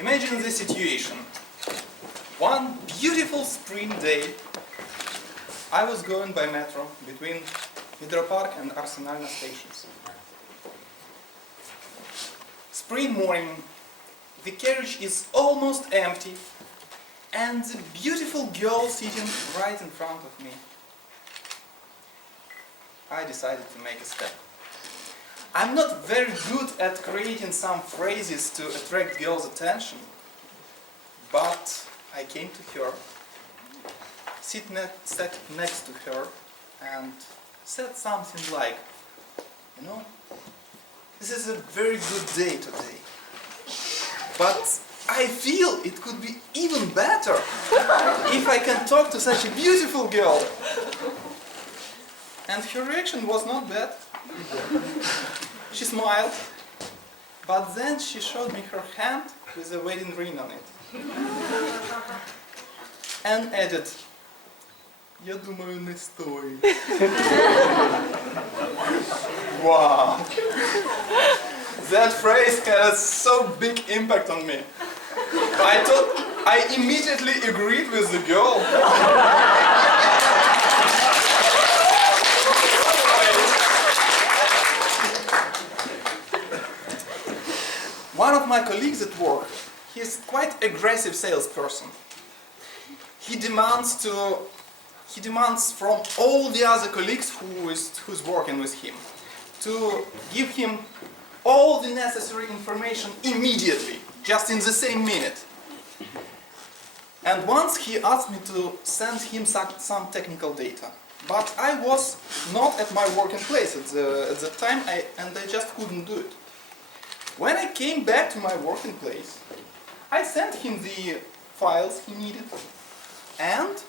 Imagine the situation. One beautiful spring day, I was going by metro between Hydropark and Arsenalna stations. Spring morning, the carriage is almost empty, and the beautiful girl sitting right in front of me. I decided to make a step. I'm not very good at creating some phrases to attract girls' attention, but I came to her, sat next to her, and said something like, you know, this is a very good day today, but I feel it could be even better if I can talk to such a beautiful girl. And her reaction was not bad. She smiled, but then she showed me her hand with a wedding ring on it. And added, "Я думаю, не стоит." Wow! That phrase had so big impact on me. I immediately agreed with the girl. One of my colleagues at work, he is quite aggressive salesperson. He demands from all the other colleagues who's working with him to give him all the necessary information immediately, just in the same minute. And once he asked me to send him some technical data, but I was not at my working place at the time, and I just couldn't do it. When I came back to my working place, I sent him the files he needed and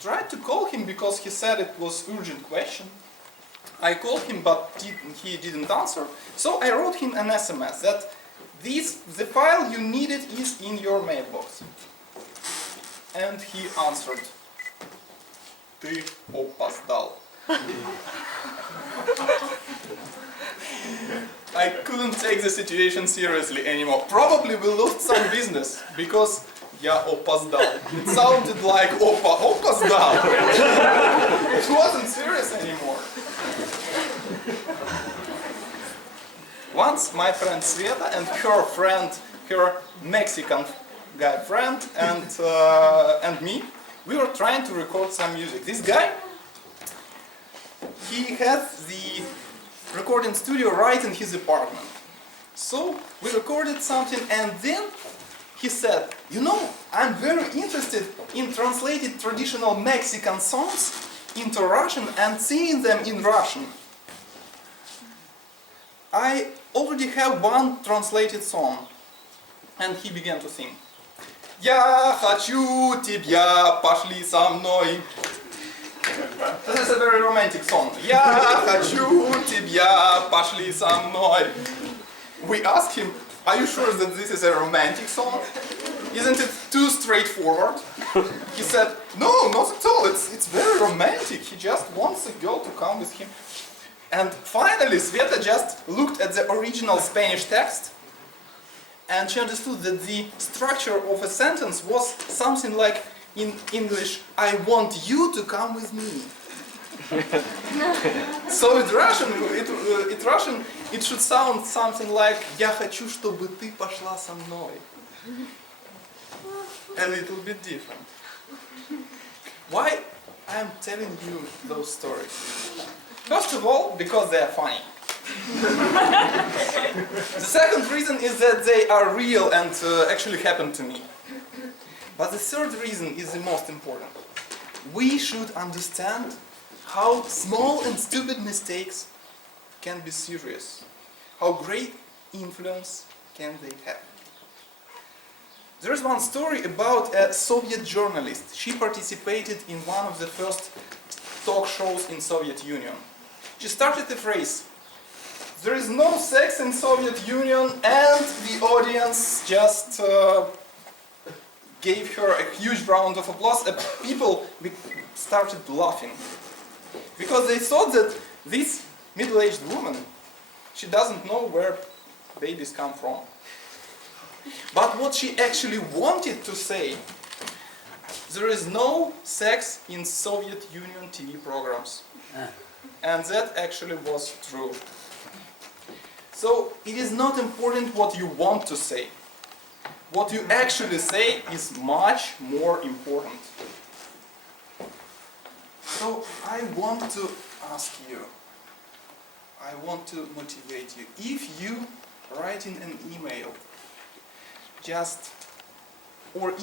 tried to call him because he said it was an urgent question. I called him, but he didn't answer, so I wrote him an SMS that the file you needed is in your mailbox. And he answered, "Ты опоздал." I couldn't take the situation seriously anymore. Probably we lost some business because "Я опоздал." It sounded like опоздал. It wasn't serious anymore. Once my friend Sveta and her Mexican guy friend and me, we were trying to record some music. This guy, he had the recording studio right in his apartment. So we recorded something, and then he said, "You know, I'm very interested in translating traditional Mexican songs into Russian and singing them in Russian. I already have one translated song." And he began to sing. "Я хочу тебя, пошли со мной." This is a very romantic song. "Я хочу тебя, пошли со мной." We asked him, "Are you sure that this is a romantic song? Isn't it too straightforward?" He said, "No, not at all. It's very romantic. He just wants a girl to come with him." And finally, Sveta just looked at the original Spanish text, and she understood that the structure of a sentence was something like, in English, "I want you to come with me." So in Russian, it should sound something like "Я хочу, чтобы ты пошла со мной." A little bit different. Why I'm telling you those stories? First of all, because they are funny. The second reason is that they are real and actually happened to me. But the third reason is the most important. We should understand how small and stupid mistakes can be serious. How great influence can they have. There is one story about a Soviet journalist. She participated in one of the first talk shows in Soviet Union. She started the phrase, "There is no sex in Soviet Union," and the audience just gave her a huge round of applause. People started laughing because they thought that this middle-aged woman, she doesn't know where babies come from. But what she actually wanted to say, there is no sex in Soviet Union TV programs. And that actually was true. So it is not important what you want to say. What you actually say is much more important. So I want to ask you, I want to motivate you. If you write in an email,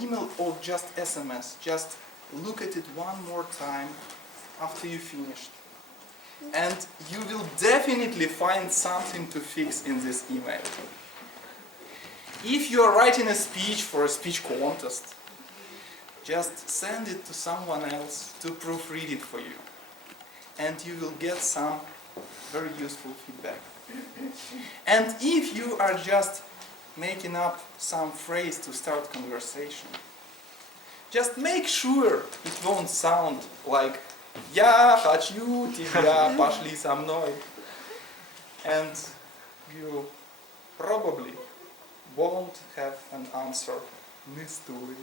email or just SMS, just look at it one more time after you finished. And you will definitely find something to fix in this email. If you are writing a speech for a speech contest, just send it to someone else to proofread it for you. And you will get some very useful feedback. And if you are just making up some phrase to start conversation, just make sure it won't sound like «Я хочу тебя, пошли со мной». And you probably won't have an answer. Не стоит.